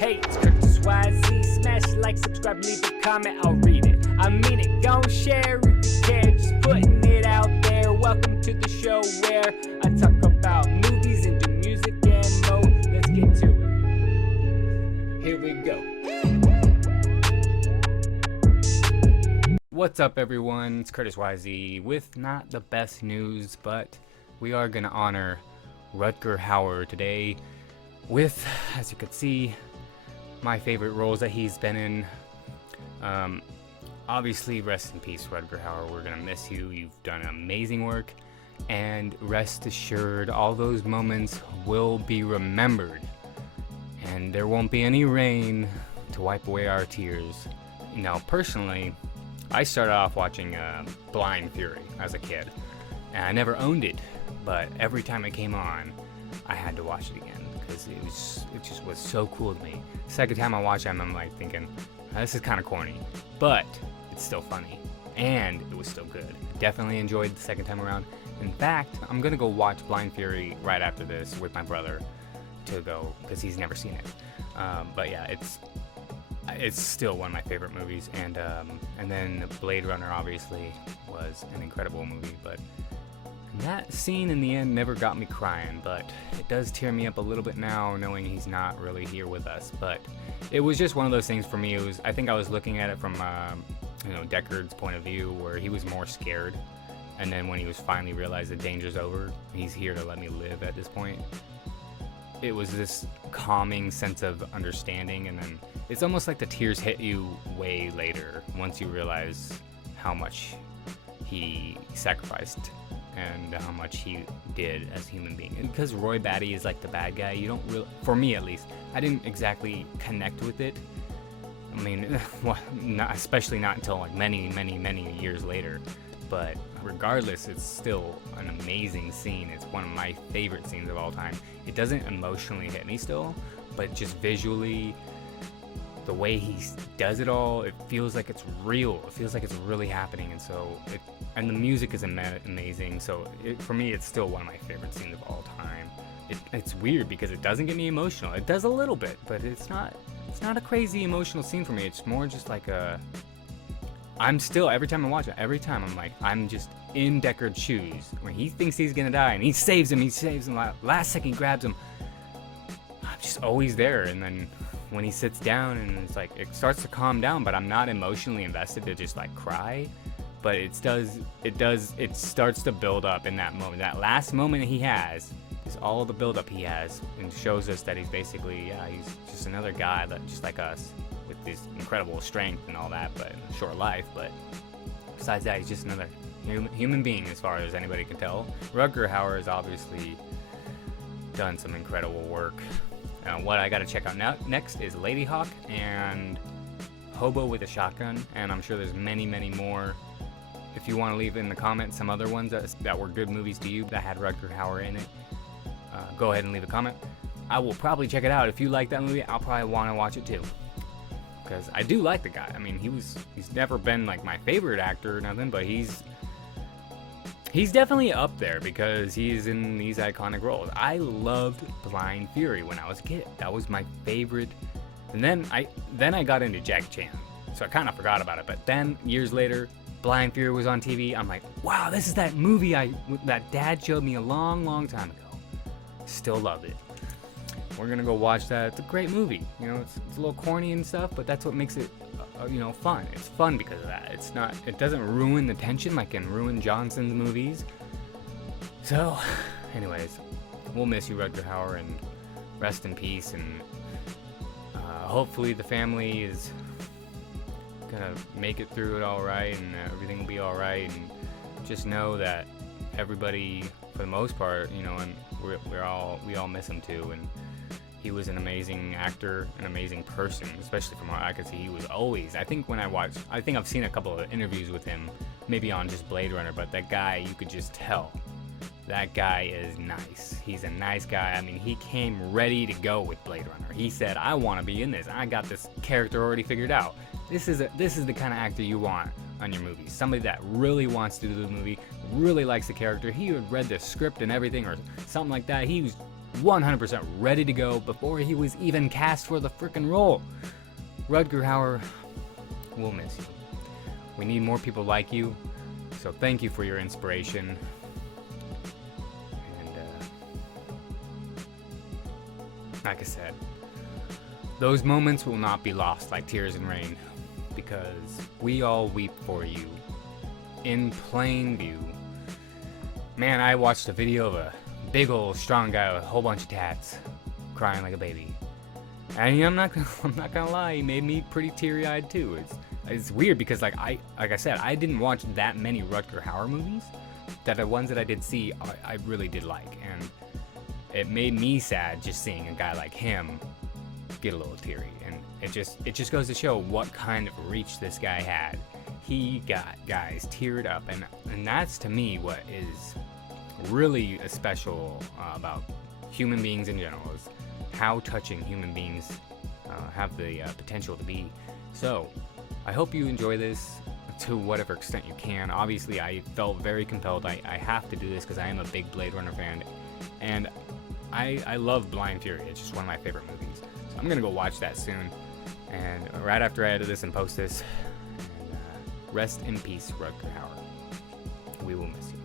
Hey, it's Curtis YZ. Smash like, subscribe, leave a comment, I'll read it. I mean it, gon' share if you care. Just putting it out there. Welcome to the show where I talk about movies and do music and more. Let's get to it. Here we go. What's up, everyone? It's Curtis YZ with not the best news, but we are gonna honor Rutger Hauer today with, as you can see, my favorite roles that he's been in. Obviously, rest in peace, Rutger Hauer. We're gonna miss you. You've done amazing work, and rest assured, all those moments will be remembered, and there won't be any rain to wipe away our tears. Now, personally, I started off watching Blind Fury as a kid, and I never owned it, but every time it came on, I had to watch it again because it just was so cool to me. Second time I watched it, I'm like thinking, this is kind of corny, but it's still funny, and it was still good. Definitely enjoyed the second time around. In fact, I'm gonna go watch Blind Fury right after this with my brother to go because he's never seen it. But yeah, it's still one of my favorite movies, and then Blade Runner obviously was an incredible movie, but that scene in the end never got me crying, but it does tear me up a little bit now knowing he's not really here with us. But it was just one of those things for me. I think I was looking at it from Deckard's point of view, where he was more scared, and then when he was finally realized the danger's over, he's here to let me live at this point, it was this calming sense of understanding. And then it's almost like the tears hit you way later once you realize how much he sacrificed and how much he did as a human being. And because Roy Batty is like the bad guy, you don't really, for me at least, I didn't exactly connect with it. I mean, especially not until like many years later. But regardless, it's still an amazing scene. It's one of my favorite scenes of all time. It doesn't emotionally hit me still, but just visually, the way he does it all, it feels like it's real. It feels like it's really happening, and the music is amazing. So for me, it's still one of my favorite scenes of all time. It's weird because it doesn't get me emotional. It does a little bit, but it's not a crazy emotional scene for me. It's more just like I'm still, every time I watch it, I'm like, I'm just in Deckard's shoes. When he thinks he's gonna die and he saves him, last second he grabs him. I'm just always there. And then when he sits down and it's like, it starts to calm down, but I'm not emotionally invested to just like cry. But it starts to build up in that moment. That last moment he has is all the build up he has, and shows us that he's basically, he's just another guy that just like us, with this incredible strength and all that, but a short life. But besides that, he's just another human being as far as anybody can tell. Rutger Hauer has obviously done some incredible work. What I gotta check out next is Lady Hawk and Hobo with a Shotgun, and I'm sure there's many more. If you want to leave in the comments some other ones that were good movies to you that had Rutger Hauer in it, go ahead and leave a comment. I will probably check it out. If you like that movie, I'll probably want to watch it too, because I do like the guy. I mean, he's never been like my favorite actor or nothing, but he's definitely up there because he's in these iconic roles. I loved Blind Fury when I was a kid. That was my favorite. And then I got into Jackie Chan, so I kind of forgot about it. But then years later, Blind Fury was on TV. I'm like, wow, this is that movie that Dad showed me a long time ago. Still love it. We're gonna go watch that. It's a great movie. It's a little corny and stuff, but that's what makes it, fun. It's fun because of that. It doesn't ruin the tension like in Ruin Johnson's movies. So, anyways, we'll miss you, Rutger Hauer, and rest in peace. And hopefully the family is gonna make it through it all right, and everything will be all right. And just know that everybody, for the most part, and we all miss him too. And he was an amazing actor, an amazing person, especially from what I could see. He was always, I think I've seen a couple of interviews with him, maybe on just Blade Runner, but that guy, you could just tell, that guy is nice. He's a nice guy. I mean, he came ready to go with Blade Runner. He said, I want to be in this. I got this character already figured out. This is the kind of actor you want on your movies. Somebody that really wants to do the movie, really likes the character. He had read the script and everything or something like that. He was 100% ready to go before he was even cast for the frickin' role. Rutger Hauer, we'll miss you. We need more people like you, so thank you for your inspiration. And, like I said, those moments will not be lost like tears in rain, because we all weep for you in plain view. Man, I watched a video of a big old strong guy with a whole bunch of tats crying like a baby. And I'm not gonna lie, he made me pretty teary-eyed too. It's weird because like I said, I didn't watch that many Rutger Hauer movies. That the ones that I did see, I really did like, and it made me sad just seeing a guy like him get a little teary. And it just goes to show what kind of reach this guy had. He got guys teared up, and that's to me what is really special about human beings in general, is how touching human beings have the potential to be. So I hope you enjoy this to whatever extent you can. Obviously, I felt very compelled. I have to do this because I am a big Blade Runner fan, and I love Blind Fury. It's just one of my favorite movies. So I'm gonna go watch that soon, and right after I edit this and post this. And rest in peace, Rutger Hauer. We will miss you.